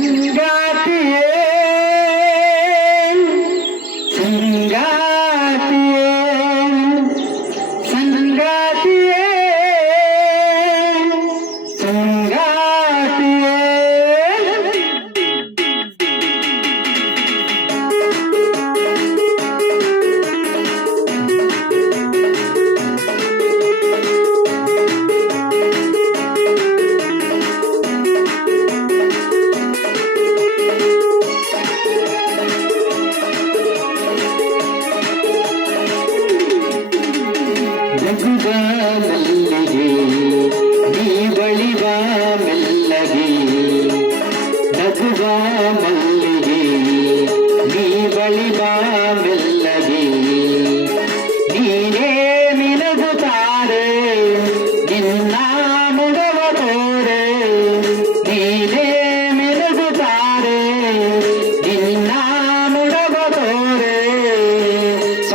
சிங்கார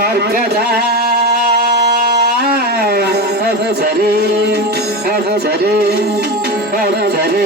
మార్గదా సరే సరే సరే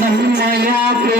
ನಮ್ಮಯ ಪ್ರೇಮ